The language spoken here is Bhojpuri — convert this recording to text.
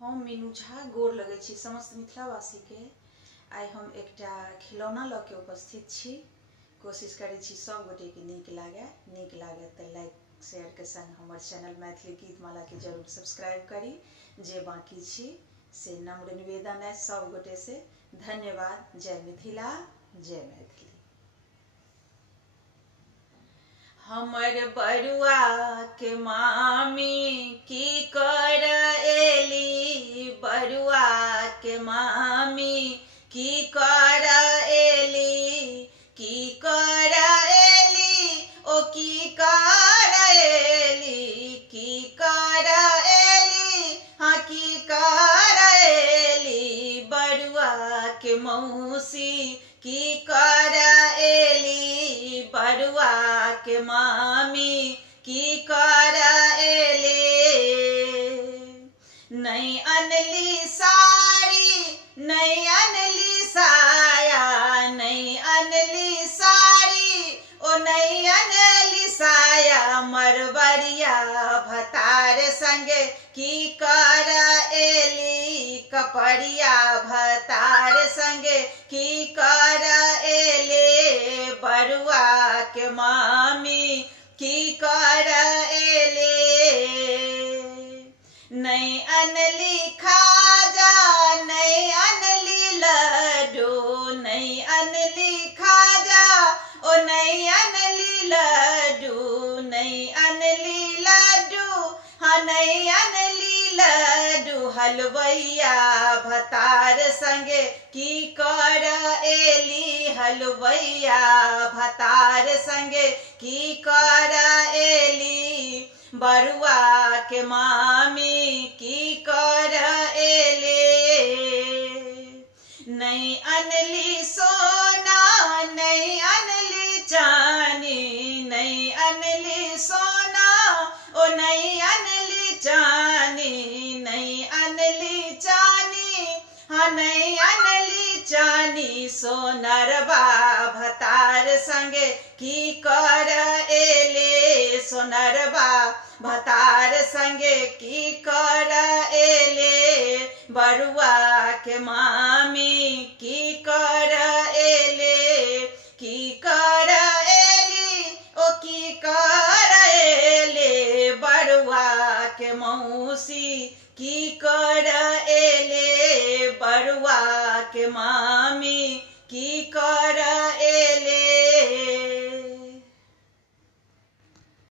हम मीनू झा गोर लगे छी समस्त मिथिलावासी के। आई हम एकटा खिलौना ल के उपस्थित छी। कोशिश करै छी सब गोटे के नीक लागे तो लाइक शेयर के संग हमर चैनल मैथिली गीतमाला के जरूर सब्सक्राइब करी। जे बाकी छी से नम्र निवेदन है सब गोटे से। धन्यवाद। जय मिथिला, जय मैथिली। हमर बरुआ के मामी की कर एली, बरुआ के मामी की कर एली, की कर एली, ओ की कर एली, की कर एली, हाँ की कर एली, बरुआ के मौसी की कर एली, बरुआ के मामी की कर एली। नहीं अनली साड़ी, नहीं अनली साया, नहीं अनली साड़ी, ओ नहीं अनली साया, मरवरिया भतार संगे की कर एली, कपड़िया भतार संगे की कर एले, बरुआ के मामी की कर एले। नहीं अनली खाजा, नहीं अनली लड्डू, नहीं अनली खाजा, ओ नहीं अनली लड्डू, नहीं अनली लड्डू, हाँ नहीं अनली लड्डू, हलवैया भतार संगे की कर एली, हलवैया भतार संगे की कर एली, बरुआ के मामी की कर एले। नहीं अनली सोना, नहीं अनली चानी, नहीं अनली सोना, ओ नहीं अनली चानी, नहीं अनली चानी, हाँ नहीं अनली चानी, सोनरबा भतार संगे की कर एले, सोनरबा भतार संगे की कर एले, बरुआ के मामी की कर एले, की कर एली, ओ की कर एले, बरुआ के मौसी की कर एले, बरुआ के मामी की कर